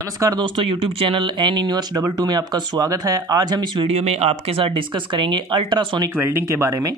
नमस्कार दोस्तों, YouTube channel N universe 22 में आपका स्वागत है। आज हम इस वीडियो में आपके साथ डिस्कस करेंगे अल्ट्रासोनिक वेल्डिंग के बारे में।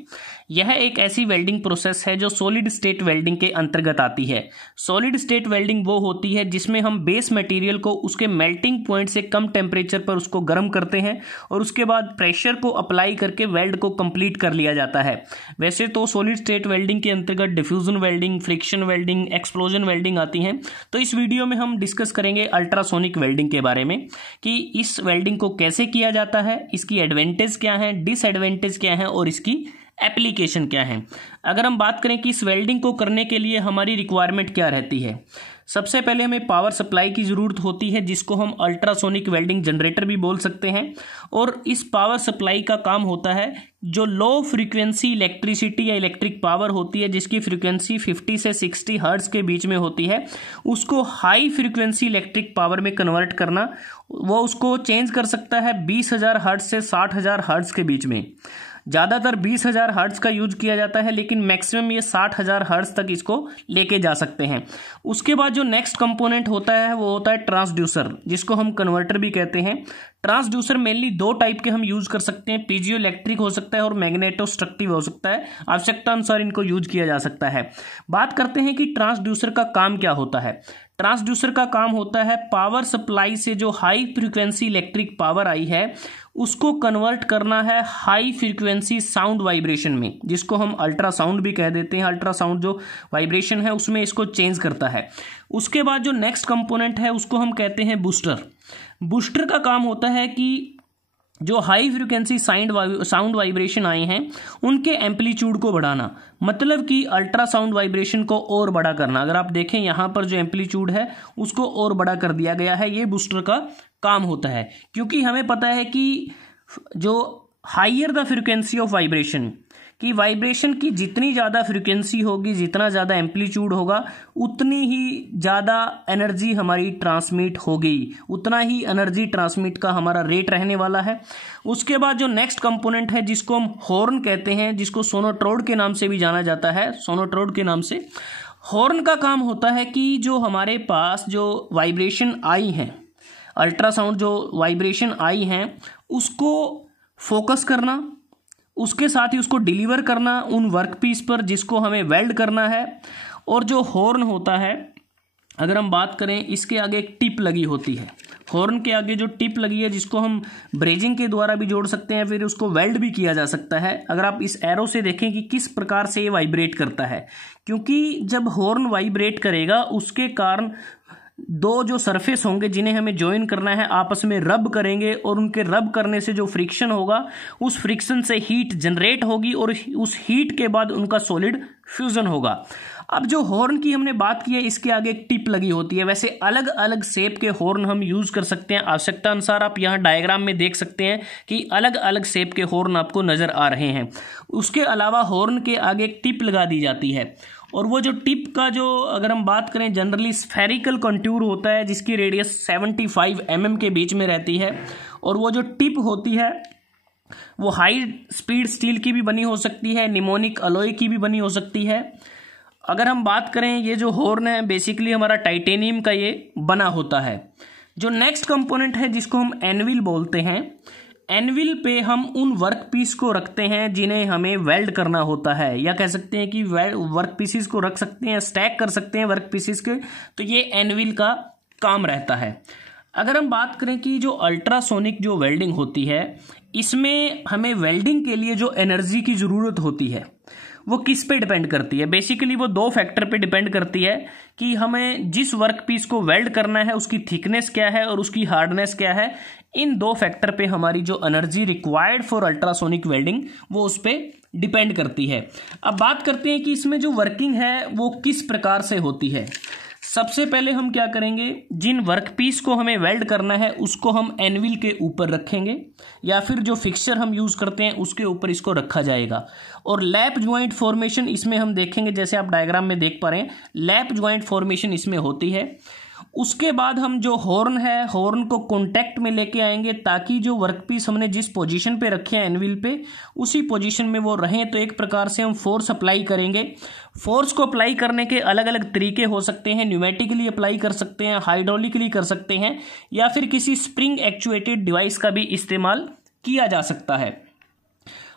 यह एक ऐसी वेल्डिंग प्रोसेस है जो सॉलिड स्टेट वेल्डिंग के अंतर्गत आती है। सॉलिड स्टेट वेल्डिंग वो होती है जिसमें हम बेस मटेरियल को उसके मेल्टिंग पॉइंट से कम टेम्परेचर पर उसको गर्म करते हैं और उसके बाद प्रेशर को अप्लाई करके वेल्ड को कंप्लीट कर लिया जाता है। वैसे तो सॉलिड स्टेट वेल्डिंग के अंतर्गत diffusion welding, friction welding, explosion welding आती हैं। तो इस वीडियो में हम डिस्कस करेंगे अल्ट्रासोनिक वेल्डिंग के बारे में कि इस वेल्डिंग को कैसे किया जाता है, इसकी एडवांटेज क्या है, डिसएडवांटेज क्या है और इसकी एप्लीकेशन क्या है। अगर हम बात करें कि इस वेल्डिंग को करने के लिए हमारी रिक्वायरमेंट क्या रहती है, सबसे पहले हमें पावर सप्लाई की ज़रूरत होती है जिसको हम अल्ट्रासोनिक वेल्डिंग जनरेटर भी बोल सकते हैं। और इस पावर सप्लाई का काम होता है जो लो फ्रीक्वेंसी इलेक्ट्रिसिटी या इलेक्ट्रिक पावर होती है जिसकी फ्रीक्वेंसी 50 से 60 हर्ट्ज़ के बीच में होती है, उसको हाई फ्रीक्वेंसी इलेक्ट्रिक पावर में कन्वर्ट करना। वो उसको चेंज कर सकता है 20,000 हर्ट्ज़ से 60,000 हर्ट्ज़ के बीच में। ज़्यादातर 20,000 हर्ट्ज़ का यूज किया जाता है, लेकिन मैक्सिमम ये 60,000 हर्ट्ज़ तक इसको लेके जा सकते हैं। उसके बाद जो नेक्स्ट कंपोनेंट होता है वो होता है ट्रांसड्यूसर, जिसको हम कन्वर्टर भी कहते हैं। ट्रांसड्यूसर मेनली दो टाइप के हम यूज कर सकते हैं, पीजियो इलेक्ट्रिक हो सकता है और मैग्नेटोस्ट्रक्टिव हो सकता है। आवश्यकता अनुसार इनको यूज किया जा सकता है। बात करते हैं कि ट्रांसड्यूसर का काम क्या होता है। ट्रांसड्यूसर का काम होता है पावर सप्लाई से जो हाई फ्रीक्वेंसी इलेक्ट्रिक पावर आई है उसको कन्वर्ट करना है हाई फ्रीक्वेंसी साउंड वाइब्रेशन में, जिसको हम अल्ट्रासाउंड भी कह देते हैं। अल्ट्रासाउंड जो वाइब्रेशन है उसमें इसको चेंज करता है। उसके बाद जो नेक्स्ट कंपोनेंट है उसको हम कहते हैं बूस्टर। बूस्टर का काम होता है कि जो हाई फ्रीक्वेंसी साउंड वाइब्रेशन आए हैं उनके एम्पलीट्यूड को बढ़ाना, मतलब कि अल्ट्रासाउंड वाइब्रेशन को और बड़ा करना। अगर आप देखें यहाँ पर जो एम्पलीट्यूड है उसको और बड़ा कर दिया गया है, ये बूस्टर का काम होता है। क्योंकि हमें पता है कि जो higher the frequency of vibration, कि वाइब्रेशन की जितनी ज़्यादा फ्रीक्वेंसी होगी, जितना ज़्यादा एम्पलीट्यूड होगा, उतनी ही ज़्यादा एनर्जी हमारी ट्रांसमिट होगी, उतना ही एनर्जी ट्रांसमिट का हमारा रेट रहने वाला है। उसके बाद जो नेक्स्ट कंपोनेंट है जिसको हम हॉर्न कहते हैं, जिसको सोनोट्रोड के नाम से भी जाना जाता है, सोनोट्रोड के नाम से। हॉर्न का काम होता है कि जो हमारे पास जो वाइब्रेशन आई हैं, अल्ट्रासाउंड जो वाइब्रेशन आई हैं उसको फोकस करना, उसके साथ ही उसको डिलीवर करना उन वर्कपीस पर जिसको हमें वेल्ड करना है। और जो हॉर्न होता है, अगर हम बात करें, इसके आगे एक टिप लगी होती है। हॉर्न के आगे जो टिप लगी है जिसको हम ब्रेजिंग के द्वारा भी जोड़ सकते हैं, फिर उसको वेल्ड भी किया जा सकता है। अगर आप इस एरो से देखें कि किस प्रकार से ये वाइब्रेट करता है, क्योंकि जब हॉर्न वाइब्रेट करेगा उसके कारण दो जो सरफेस होंगे जिन्हें हमें ज्वाइन करना है आपस में रब करेंगे, और उनके रब करने से जो फ्रिक्शन होगा उस फ्रिक्शन से हीट जनरेट होगी और उस हीट के बाद उनका सॉलिड फ्यूजन होगा। अब जो हॉर्न की हमने बात की है इसके आगे एक टिप लगी होती है। वैसे अलग अलग शेप के हॉर्न हम यूज कर सकते हैं, आवश्यकता अनुसार। आप यहाँ डायग्राम में देख सकते हैं कि अलग अलग शेप के हॉर्न आपको नजर आ रहे हैं। उसके अलावा हॉर्न के आगे एक टिप लगा दी जाती है, और वो जो टिप का जो अगर हम बात करें जनरली स्फेरिकल कंटूर होता है जिसकी रेडियस 75 mm के बीच में रहती है। और वो जो टिप होती है वो हाई स्पीड स्टील की भी बनी हो सकती है, निमोनिक अलॉय की भी बनी हो सकती है। अगर हम बात करें, ये जो हॉर्न है बेसिकली हमारा टाइटेनियम का ये बना होता है। जो नेक्स्ट कंपोनेंट है जिसको हम एनविल बोलते हैं, एनविल पे हम उन वर्क पीस को रखते हैं जिन्हें हमें वेल्ड करना होता है, या कह सकते हैं कि वर्क पीसेस को रख सकते हैं, स्टैक कर सकते हैं वर्क पीसेस के। तो ये एनविल का काम रहता है। अगर हम बात करें कि जो अल्ट्रासोनिक जो वेल्डिंग होती है इसमें हमें वेल्डिंग के लिए जो एनर्जी की ज़रूरत होती है वो किस पे डिपेंड करती है। बेसिकली वो दो फैक्टर पे डिपेंड करती है कि हमें जिस वर्क पीस को वेल्ड करना है उसकी थिकनेस क्या है और उसकी हार्डनेस क्या है। इन दो फैक्टर पे हमारी जो energy required for ultrasonic welding वो उस पर डिपेंड करती है। अब बात करते हैं कि इसमें जो वर्किंग है वो किस प्रकार से होती है। सबसे पहले हम क्या करेंगे, जिन वर्कपीस को हमें वेल्ड करना है उसको हम एनविल के ऊपर रखेंगे, या फिर जो फिक्सचर हम यूज़ करते हैं उसके ऊपर इसको रखा जाएगा। और लैप ज्वाइंट फॉर्मेशन इसमें हम देखेंगे, जैसे आप डायग्राम में देख पा रहे हैं, लैप ज्वाइंट फॉर्मेशन इसमें होती है। उसके बाद हम जो हॉर्न है, हॉर्न को कॉन्टैक्ट में लेके आएंगे ताकि जो वर्कपीस हमने जिस पोजीशन पे रखे हैं एनविल पे उसी पोजीशन में वो रहें। तो एक प्रकार से हम फोर्स अप्लाई करेंगे। फोर्स को अप्लाई करने के अलग अलग तरीके हो सकते हैं। न्यूमेटिकली अप्लाई कर सकते हैं, हाइड्रोलिकली कर सकते हैं, या फिर किसी स्प्रिंग एक्चुएटेड डिवाइस का भी इस्तेमाल किया जा सकता है।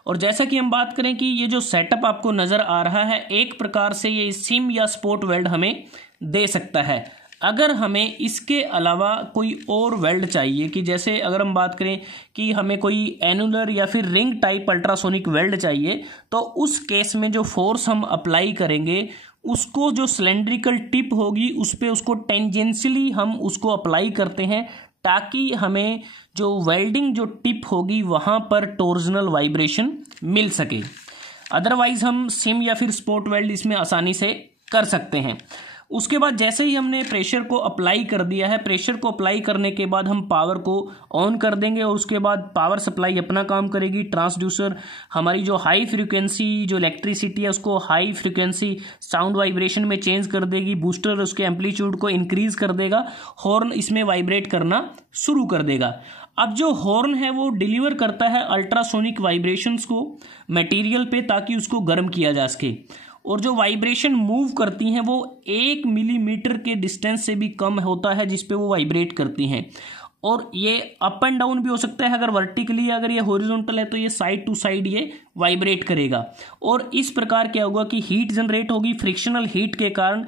और जैसा कि हम बात करें कि ये जो सेटअप आपको नज़र आ रहा है, एक प्रकार से ये सिम या स्पोर्ट वेल्ड हमें दे सकता है। अगर हमें इसके अलावा कोई और वेल्ड चाहिए, कि जैसे अगर हम बात करें कि हमें कोई एनुलर या फिर रिंग टाइप अल्ट्रासोनिक वेल्ड चाहिए, तो उस केस में जो फोर्स हम अप्लाई करेंगे उसको जो सिलेंड्रिकल टिप होगी उस पर उसको टेंजेंशियली हम उसको अप्लाई करते हैं ताकि हमें जो वेल्डिंग जो टिप होगी वहाँ पर टॉर्जनल वाइब्रेशन मिल सके। अदरवाइज हम सिम या फिर स्पोर्ट वेल्ड इसमें आसानी से कर सकते हैं। उसके बाद जैसे ही हमने प्रेशर को अप्लाई कर दिया है, प्रेशर को अप्लाई करने के बाद हम पावर को ऑन कर देंगे और उसके बाद पावर सप्लाई अपना काम करेगी। ट्रांसड्यूसर हमारी जो हाई फ्रीक्वेंसी जो इलेक्ट्रिसिटी है उसको हाई फ्रीक्वेंसी साउंड वाइब्रेशन में चेंज कर देगी। बूस्टर उसके एम्पलीट्यूड को इंक्रीज कर देगा। हॉर्न इसमें वाइब्रेट करना शुरू कर देगा। अब जो हॉर्न है वो डिलीवर करता है अल्ट्रासोनिक वाइब्रेशंस को मटेरियल पे ताकि उसको गर्म किया जा सके। और जो वाइब्रेशन मूव करती हैं वो 1 मिलीमीटर के डिस्टेंस से भी कम होता है जिस पे वो वाइब्रेट करती हैं। और ये अप एंड डाउन भी हो सकता है। अगर वर्टिकली अगर ये हॉरिजॉन्टल है तो ये साइड टू साइड ये वाइब्रेट करेगा। और इस प्रकार क्या होगा कि हीट जनरेट होगी फ्रिक्शनल हीट के कारण।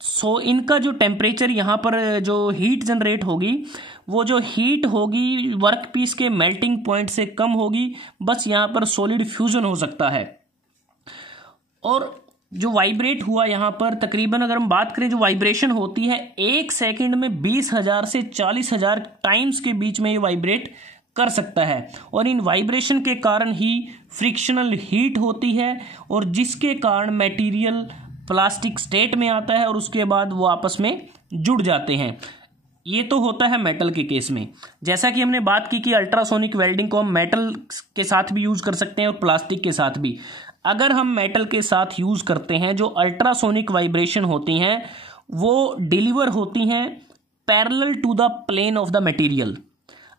सो इनका जो टेम्परेचर यहाँ पर जो हीट जनरेट होगी वो जो हीट होगी वर्क पीस के मेल्टिंग पॉइंट से कम होगी। बस यहाँ पर सॉलिड फ्यूजन हो सकता है। और जो वाइब्रेट हुआ यहाँ पर तकरीबन अगर हम बात करें जो वाइब्रेशन होती है 1 सेकंड में 20,000 से 40,000 टाइम्स के बीच में ये वाइब्रेट कर सकता है। और इन वाइब्रेशन के कारण ही फ्रिक्शनल हीट होती है और जिसके कारण मटेरियल प्लास्टिक स्टेट में आता है और उसके बाद वो आपस में जुड़ जाते हैं। ये तो होता है मेटल के केस में। जैसा कि हमने बात की कि अल्ट्रासोनिक वेल्डिंग को हम मेटल के साथ भी यूज कर सकते हैं और प्लास्टिक के साथ भी। अगर हम मेटल के साथ यूज करते हैं जो अल्ट्रासोनिक वाइब्रेशन होती हैं वो डिलीवर होती हैं parallel to the plane of the material.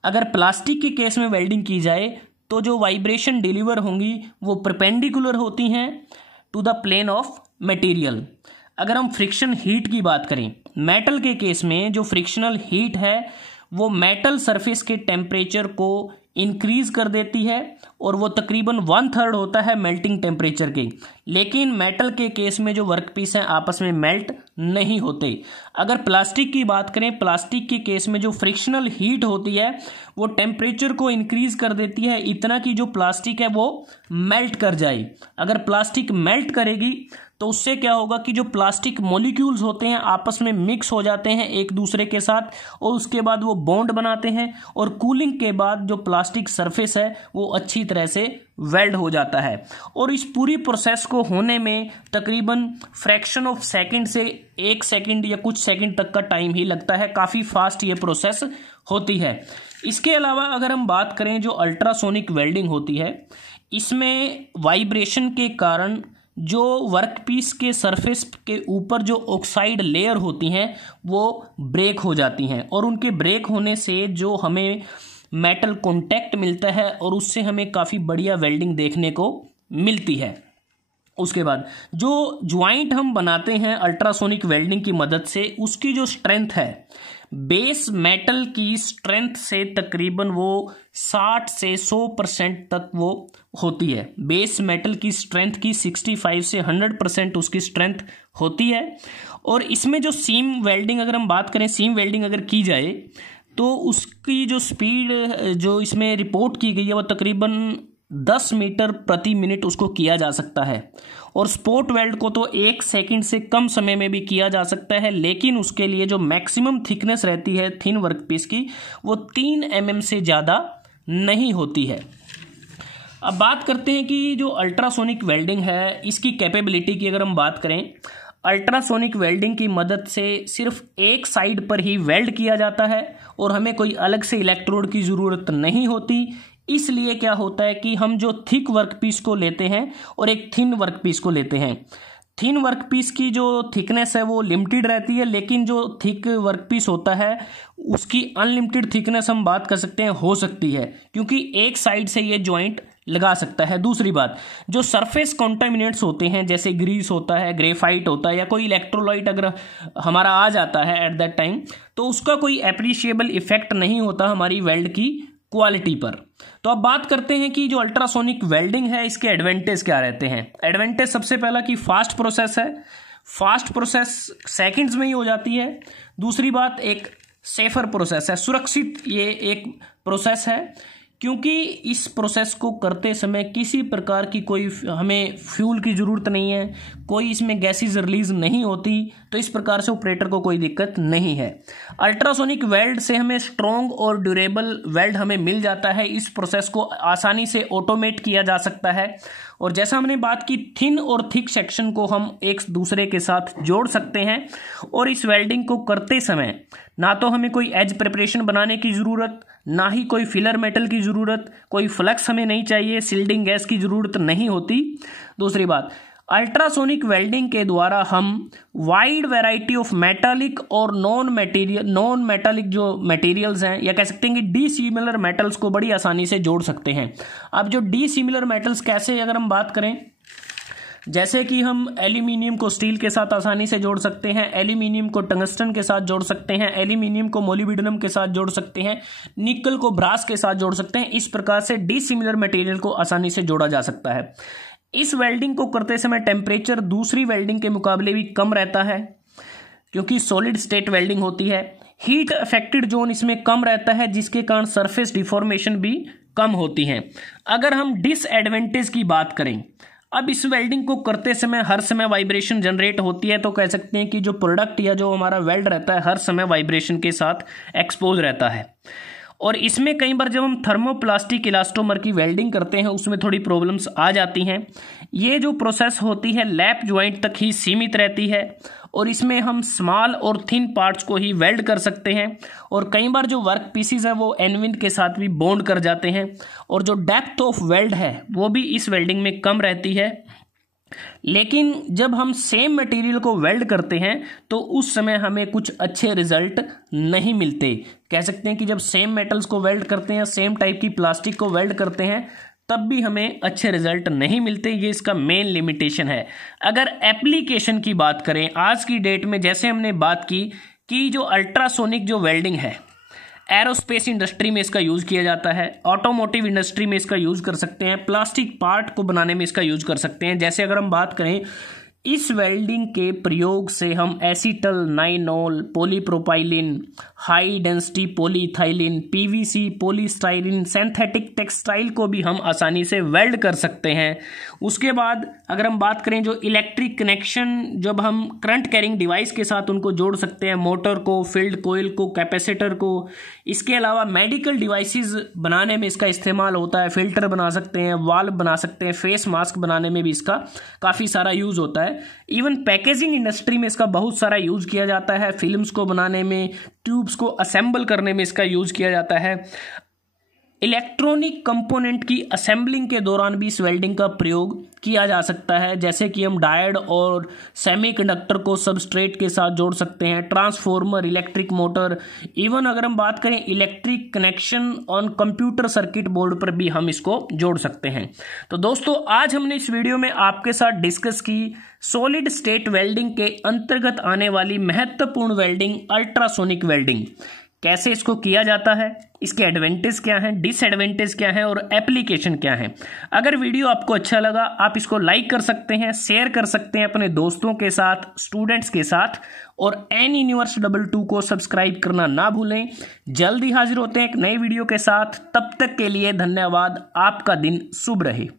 अगर प्लास्टिक के केस में वेल्डिंग की जाए तो जो वाइब्रेशन डिलीवर होंगी वो परपेंडिकुलर होती हैं to the plane of material. अगर हम फ्रिक्शन हीट की बात करें मेटल के केस में जो फ्रिक्शनल हीट है वो मेटल सरफेस के टेम्परेचर को इंक्रीज कर देती है और वो तकरीबन 1/3 होता है मेल्टिंग टेम्परेचर के। लेकिन मेटल के केस में जो वर्कपीस हैं आपस में मेल्ट नहीं होते। अगर प्लास्टिक की बात करें प्लास्टिक के केस में जो फ्रिक्शनल हीट होती है वो टेम्परेचर को इंक्रीज कर देती है इतना कि जो प्लास्टिक है वो मेल्ट कर जाए। अगर प्लास्टिक मेल्ट करेगी तो उससे क्या होगा कि जो प्लास्टिक मॉलिक्यूल्स होते हैं आपस में मिक्स हो जाते हैं एक दूसरे के साथ और उसके बाद वो बॉन्ड बनाते हैं और कूलिंग के बाद जो प्लास्टिक सरफेस है वो अच्छी तरह से वेल्ड हो जाता है। और इस पूरी प्रोसेस को होने में तकरीबन फ्रैक्शन ऑफ सेकंड से 1 सेकंड या कुछ सेकंड तक का टाइम ही लगता है। काफ़ी फास्ट ये प्रोसेस होती है। इसके अलावा अगर हम बात करें जो अल्ट्रासोनिक वेल्डिंग होती है इसमें वाइब्रेशन के कारण जो वर्कपीस के सरफेस के ऊपर जो ऑक्साइड लेयर होती हैं वो ब्रेक हो जाती हैं और उनके ब्रेक होने से जो हमें मेटल कांटेक्ट मिलता है और उससे हमें काफ़ी बढ़िया वेल्डिंग देखने को मिलती है। उसके बाद जो ज्वाइंट हम बनाते हैं अल्ट्रासोनिक वेल्डिंग की मदद से उसकी जो स्ट्रेंथ है बेस मेटल की स्ट्रेंथ से तकरीबन वो 60 से 100% तक वो होती है। बेस मेटल की स्ट्रेंथ की 65 से 100% उसकी स्ट्रेंथ होती है। और इसमें जो सीम वेल्डिंग अगर हम बात करें सीम वेल्डिंग अगर की जाए तो उसकी जो स्पीड जो इसमें रिपोर्ट की गई है वो तकरीबन 10 मीटर प्रति मिनट उसको किया जा सकता है। और स्पोर्ट वेल्ड को तो 1 सेकंड से कम समय में भी किया जा सकता है, लेकिन उसके लिए जो मैक्सिमम थिकनेस रहती है थिन वर्कपीस की वो 3 mm से ज़्यादा नहीं होती है। अब बात करते हैं कि जो अल्ट्रासोनिक वेल्डिंग है इसकी कैपेबिलिटी की अगर हम बात करें अल्ट्रासोनिक वेल्डिंग की मदद से सिर्फ एक साइड पर ही वेल्ड किया जाता है और हमें कोई अलग से इलेक्ट्रोड की ज़रूरत नहीं होती। इसलिए क्या होता है कि हम जो थिक वर्कपीस को लेते हैं और एक थिन वर्कपीस को लेते हैं थिन वर्कपीस की जो थिकनेस है वो लिमिटेड रहती है, लेकिन जो थिक वर्कपीस होता है उसकी अनलिमिटेड थिकनेस हम बात कर सकते हैं हो सकती है, क्योंकि एक साइड से ये जॉइंट लगा सकता है। दूसरी बात, जो सरफेस कॉन्टामिनेंट्स होते हैं जैसे ग्रीस होता है, ग्रेफाइट होता है, या कोई इलेक्ट्रोलाइट अगर हमारा आ जाता है एट दैट टाइम, तो उसका कोई एप्रिशिएबल इफेक्ट नहीं होता हमारी वेल्ड की क्वालिटी पर। तो अब बात करते हैं कि जो अल्ट्रासोनिक वेल्डिंग है इसके एडवांटेज क्या रहते हैं। एडवांटेज सबसे पहला कि फास्ट प्रोसेस है, फास्ट प्रोसेस सेकंड्स में ही हो जाती है। दूसरी बात, एक सेफर प्रोसेस है, सुरक्षित ये एक प्रोसेस है, क्योंकि इस प्रोसेस को करते समय किसी प्रकार की कोई हमें फ्यूल की ज़रूरत नहीं है, कोई इसमें गैसेज रिलीज नहीं होती, तो इस प्रकार से ऑपरेटर को कोई दिक्कत नहीं है। अल्ट्रासोनिक वेल्ड से हमें स्ट्रॉन्ग और ड्यूरेबल वेल्ड हमें मिल जाता है। इस प्रोसेस को आसानी से ऑटोमेट किया जा सकता है, और जैसा हमने बात की थिन और थिक सेक्शन को हम एक दूसरे के साथ जोड़ सकते हैं। और इस वेल्डिंग को करते समय ना तो हमें कोई एज प्रिपरेशन बनाने की ज़रूरत, ना ही कोई फिलर मेटल की ज़रूरत, कोई फ्लक्स हमें नहीं चाहिए, सील्डिंग गैस की ज़रूरत नहीं होती। दूसरी बात, अल्ट्रासोनिक वेल्डिंग के द्वारा हम वाइड वैरायटी ऑफ मेटालिक और नॉन मेटालिक जो मटेरियल्स हैं, या कह सकते हैं कि डिसिमिलर मेटल्स को बड़ी आसानी से जोड़ सकते हैं। अब जो डिसिमिलर मेटल्स कैसे, अगर हम बात करें, जैसे कि हम एल्यूमिनियम को स्टील के साथ आसानी से जोड़ सकते हैं, एल्यूमिनियम को टंगस्टन के साथ जोड़ सकते हैं, एल्यूमिनियम को मोलिब्डेनम के साथ जोड़ सकते हैं, निकल को ब्रास के साथ जोड़ सकते हैं। इस प्रकार से डिसिमिलर मटेरियल को आसानी से जोड़ा जा सकता है। इस वेल्डिंग को करते समय टेम्परेचर दूसरी वेल्डिंग के मुकाबले भी कम रहता है, क्योंकि सॉलिड स्टेट वेल्डिंग होती है। हीट अफेक्टेड जोन इसमें कम रहता है, जिसके कारण सरफेस डिफॉर्मेशन भी कम होती है। अगर हम डिसएडवांटेज की बात करें, अब इस वेल्डिंग को करते समय हर समय वाइब्रेशन जनरेट होती है, तो कह सकते हैं कि जो प्रोडक्ट या जो हमारा वेल्ड रहता है हर समय वाइब्रेशन के साथ एक्सपोज रहता है। और इसमें कई बार जब हम थर्मोप्लास्टिक इलास्टोमर की वेल्डिंग करते हैं उसमें थोड़ी प्रॉब्लम्स आ जाती हैं। ये जो प्रोसेस होती है लैप ज्वाइंट तक ही सीमित रहती है, और इसमें हम स्मॉल और थिन पार्ट्स को ही वेल्ड कर सकते हैं, और कई बार जो वर्क पीसीज है वो एनविन के साथ भी बॉन्ड कर जाते हैं, और जो डेप्थ ऑफ वेल्ड है वो भी इस वेल्डिंग में कम रहती है। लेकिन जब हम सेम मटेरियल को वेल्ड करते हैं तो उस समय हमें कुछ अच्छे रिजल्ट नहीं मिलते। कह सकते हैं कि जब सेम मेटल्स को वेल्ड करते हैं, सेम टाइप की प्लास्टिक को वेल्ड करते हैं, तब भी हमें अच्छे रिजल्ट नहीं मिलते। ये इसका मेन लिमिटेशन है। अगर एप्लीकेशन की बात करें आज की डेट में, जैसे हमने बात की कि जो अल्ट्रासोनिक जो वेल्डिंग है एरोस्पेस इंडस्ट्री में इसका यूज़ किया जाता है, ऑटोमोटिव इंडस्ट्री में इसका यूज़ कर सकते हैं, प्लास्टिक पार्ट को बनाने में इसका यूज़ कर सकते हैं। जैसे अगर हम बात करें, इस वेल्डिंग के प्रयोग से हम acetal nylon, polypropylene, high density polyethylene, PVC, polystyrene, synthetic textile को भी हम आसानी से वेल्ड कर सकते हैं। उसके बाद अगर हम बात करें जो इलेक्ट्रिक कनेक्शन, जब हम करंट कैरिंग डिवाइस के साथ उनको जोड़ सकते हैं, मोटर को, फील्ड कोयल को, कैपेसिटर को। इसके अलावा मेडिकल डिवाइसेस बनाने में इसका इस्तेमाल होता है, फिल्टर बना सकते हैं, वाल्व बना सकते हैं, फेस मास्क बनाने में भी इसका काफ़ी सारा यूज़ होता है। इवन पैकेजिंग इंडस्ट्री में इसका बहुत सारा यूज किया जाता है, फिल्म्स को बनाने में, ट्यूब्स को असेंबल करने में इसका यूज किया जाता है। इलेक्ट्रॉनिक कंपोनेंट की असेंबलिंग के दौरान भी इस वेल्डिंग का प्रयोग किया जा सकता है, जैसे कि हम डायोड और सेमीकंडक्टर को सबस्ट्रेट के साथ जोड़ सकते हैं, ट्रांसफॉर्मर, इलेक्ट्रिक मोटर। इवन अगर हम बात करें electric connection on computer circuit board पर भी हम इसको जोड़ सकते हैं। तो दोस्तों, आज हमने इस वीडियो में आपके साथ डिस्कस की सॉलिड स्टेट वेल्डिंग के अंतर्गत आने वाली महत्वपूर्ण वेल्डिंग अल्ट्रासोनिक वेल्डिंग। कैसे इसको किया जाता है, इसके एडवांटेज क्या हैं, डिसएडवांटेज क्या हैं और एप्लीकेशन क्या है। अगर वीडियो आपको अच्छा लगा आप इसको लाइक कर सकते हैं, शेयर कर सकते हैं अपने दोस्तों के साथ, स्टूडेंट्स के साथ, और एन यूनिवर्स 22 को सब्सक्राइब करना ना भूलें। जल्दी हाजिर होते हैं एक नई वीडियो के साथ। तब तक के लिए धन्यवाद। आपका दिन शुभ रहे।